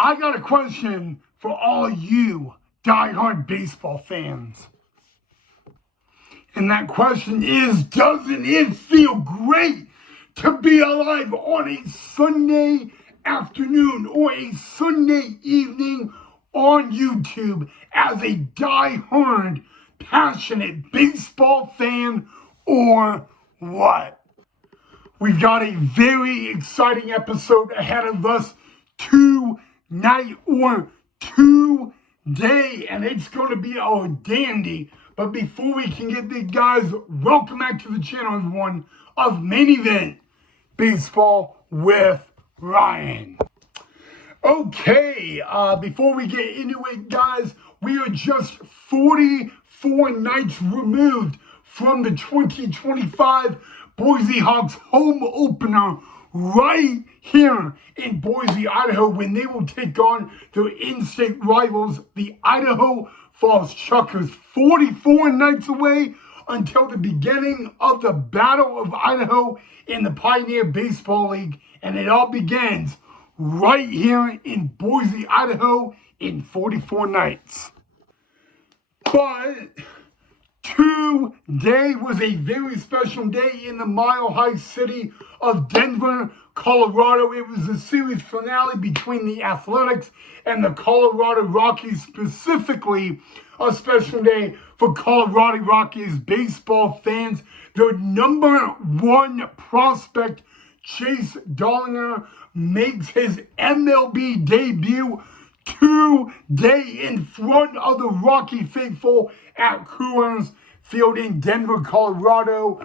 I got a question for all you diehard baseball fans. And that question is, doesn't it feel great to be alive on a Sunday afternoon or a Sunday evening on YouTube as a diehard, passionate baseball fan, or what? We've got a very exciting episode ahead of us tonight or today, and it's going to be a dandy. But before we can get there, guys, welcome back to the channel, everyone, of Main Event Baseball with Ryan. Okay, before we get into it, guys, we are just 44 nights removed from the 2025 Boise Hawks home opener right here in Boise, Idaho, when they will take on their in-state rivals, the Idaho Falls Chuckers. 44 nights away until the beginning of the Battle of Idaho in the Pioneer Baseball League, and it all begins right here in Boise, Idaho in 44 nights. But today was a very special day in the Mile High city of Denver, Colorado. It was the series finale between the Athletics and the Colorado Rockies, specifically a special day for Colorado Rockies baseball fans. Their number one prospect, Chase Dollinger, makes his MLB debut today in front of the Rocky faithful at Coors Field in Denver, Colorado.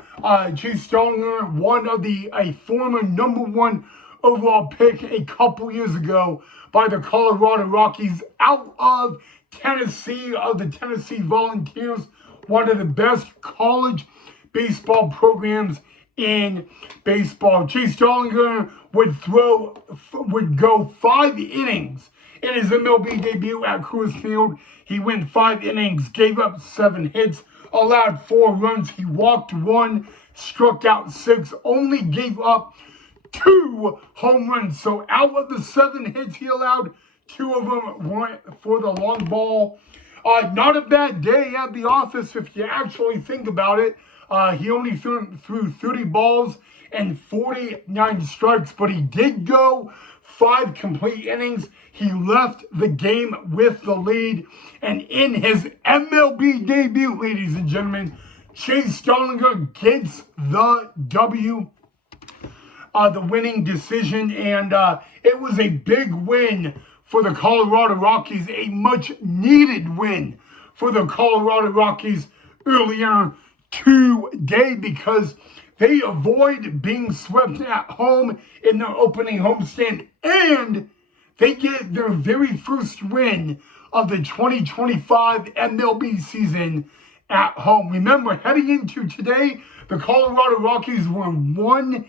Chase Dollinger, a former number one overall pick a couple years ago by the Colorado Rockies out of Tennessee, of the Tennessee Volunteers, one of the best college baseball programs in baseball. Chase Dollinger would go 5 innings in his MLB debut at Coors Field. He went 5 innings, gave up 7 hits, allowed 4 runs. He walked 1, struck out 6, only gave up 2 home runs. So out of the 7 hits he allowed, 2 of them went for the long ball. Not a bad day at the office if you actually think about it. He only threw 30 balls and 49 strikes, but he did go 5 complete innings. He left the game with the lead. And in his MLB debut, ladies and gentlemen, Chase Dollinger gets the W, the winning decision. And it was a big win for the Colorado Rockies, a much needed win for the Colorado Rockies earlier today, because they avoid being swept at home in their opening homestand, and they get their very first win of the 2025 MLB season at home. Remember, heading into today, the Colorado Rockies were 1-7.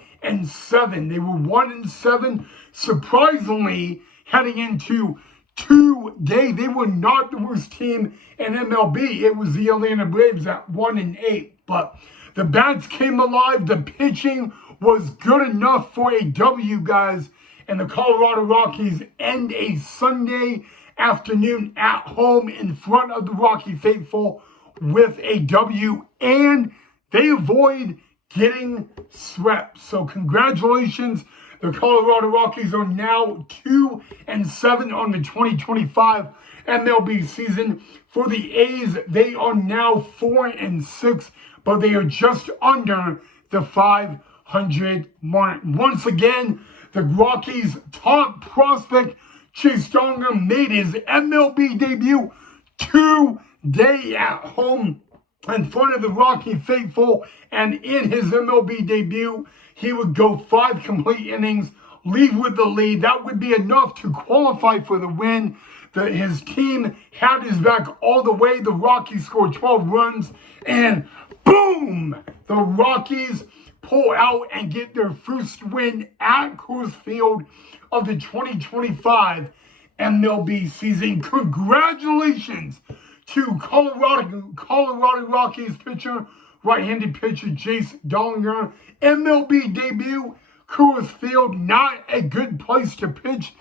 They were 1-7. Surprisingly, heading into today, they were not the worst team in MLB. It was the Atlanta Braves at 1-8. But the bats came alive. The pitching was good enough for a W, guys. And the Colorado Rockies end a Sunday afternoon at home in front of the Rocky faithful with a W. And they avoid getting swept. So congratulations. The Colorado Rockies are now 2-7 on the 2025 MLB season. For the A's, they are now 4-6, but they are just under the 500 mark. Once again, the Rockies' top prospect, Chase Dollinger, made his MLB debut today at home in front of the Rocky faithful, and in his MLB debut, he would go 5 complete innings, leave with the lead. That would be enough to qualify for the win. His team had his back all the way. The Rockies scored 12 runs, and boom! The Rockies pull out and get their first win at Coors Field of the 2025 MLB season. Congratulations to Colorado Rockies pitcher, right-handed pitcher Chase Dollinger. MLB debut, Coors Field, not a good place to pitch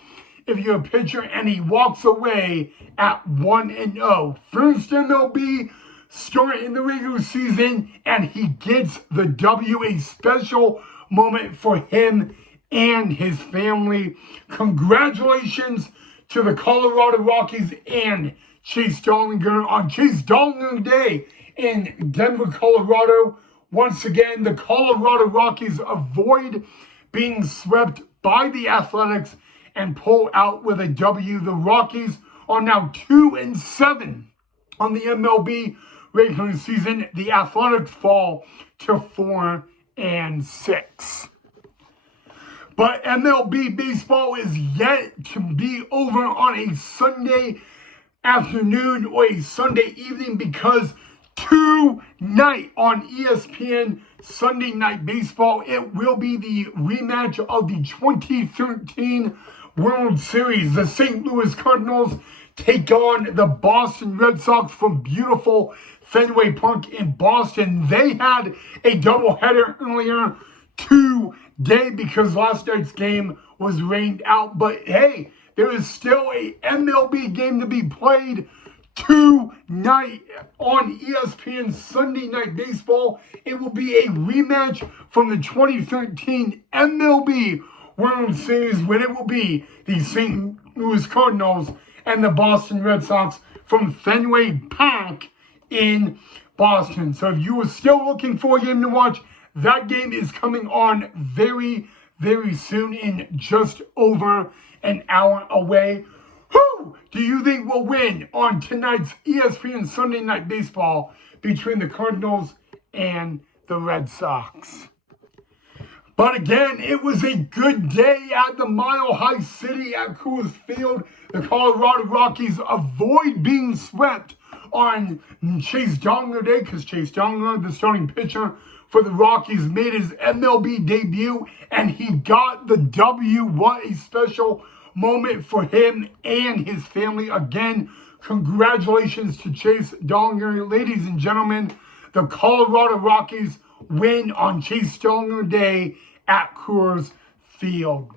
if you're a pitcher, and he walks away at 1-0. First MLB start in the regular season, and he gets the W, a special moment for him and his family. Congratulations to the Colorado Rockies and Chase Dollinger on Chase Dollinger Day in Denver, Colorado. Once again, the Colorado Rockies avoid being swept by the Athletics and pull out with a W. The Rockies are now 2-7 on the MLB regular season. The Athletics fall to 4-6. But MLB baseball is yet to be over on a Sunday afternoon or a Sunday evening, because tonight on ESPN Sunday Night Baseball, it will be the rematch of the 2013 World Series. The St. Louis Cardinals take on the Boston Red Sox from beautiful Fenway Park in Boston. They had a doubleheader earlier today because last night's game was rained out. But hey, there is still a MLB game to be played tonight on ESPN Sunday Night Baseball. It will be a rematch from the 2013 MLB World Series, when it will be the St. Louis Cardinals and the Boston Red Sox from Fenway Park in Boston. So if you are still looking for a game to watch, that game is coming on very, very soon, in just over an hour away. Who do you think will win on tonight's ESPN Sunday Night Baseball between the Cardinals and the Red Sox? But again, it was a good day at the Mile High City at Coors Field. The Colorado Rockies avoid being swept on Chase Dollinger Day, because Chase Dollinger, the starting pitcher for the Rockies, made his MLB debut, and he got the W. What a special moment for him and his family. Again, congratulations to Chase Dollinger. Ladies and gentlemen, the Colorado Rockies win on Chase Dollinger Day at Coors Field.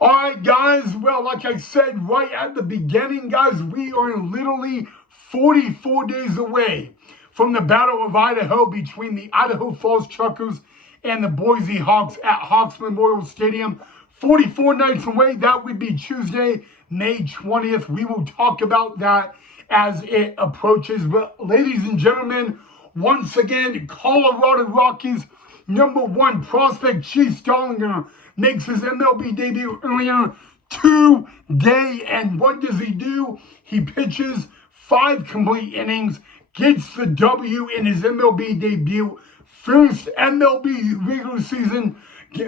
All right, guys. Well, like I said right at the beginning, guys, we are literally 44 days away from the Battle of Idaho between the Idaho Falls Truckers and the Boise Hawks at Hawks Memorial Stadium. 44 nights away. That would be Tuesday, May 20th. We will talk about that as it approaches. But ladies and gentlemen, once again, Colorado Rockies #1 prospect Chase Dollinger makes his MLB debut earlier today. And what does he do? He pitches 5 complete innings, gets the W in his MLB debut. First MLB regular season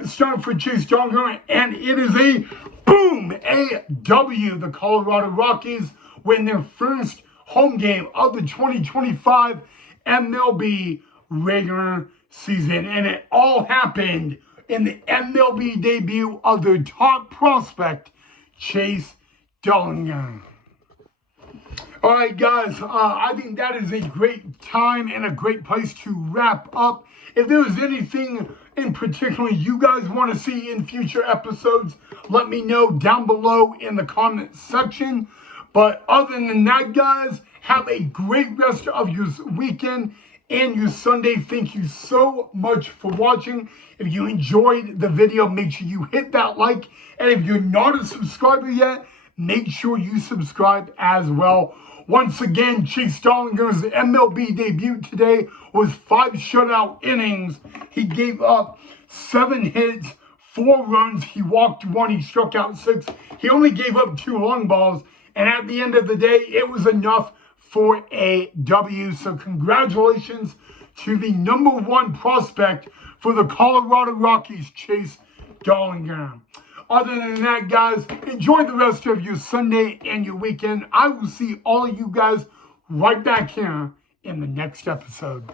start for Chase Dollinger, and it is a boom, a W. The Colorado Rockies win their first home game of the 2025 MLB regular season, and it all happened in the MLB debut of their top prospect, Chase Dollinger. All right, guys, I think that is a great time and a great place to wrap up. If there is anything in particular you guys want to see in future episodes, let me know down below in the comment section. But other than that, guys, have a great rest of your weekend and your Sunday. Thank you so much for watching. If you enjoyed the video, make sure you hit that like. And if you're not a subscriber yet, make sure you subscribe as well. Once again, Chase Dollinger's MLB debut today was 5 shutout innings. He gave up 7 hits, 4 runs. He walked 1. He struck out 6. He only gave up 2 long balls. And at the end of the day, it was enough for a W. So congratulations to the #1 prospect for the Colorado Rockies, Chase Dollinger. Other than that, guys, enjoy the rest of your Sunday and your weekend. I will see all of you guys right back here in the next episode.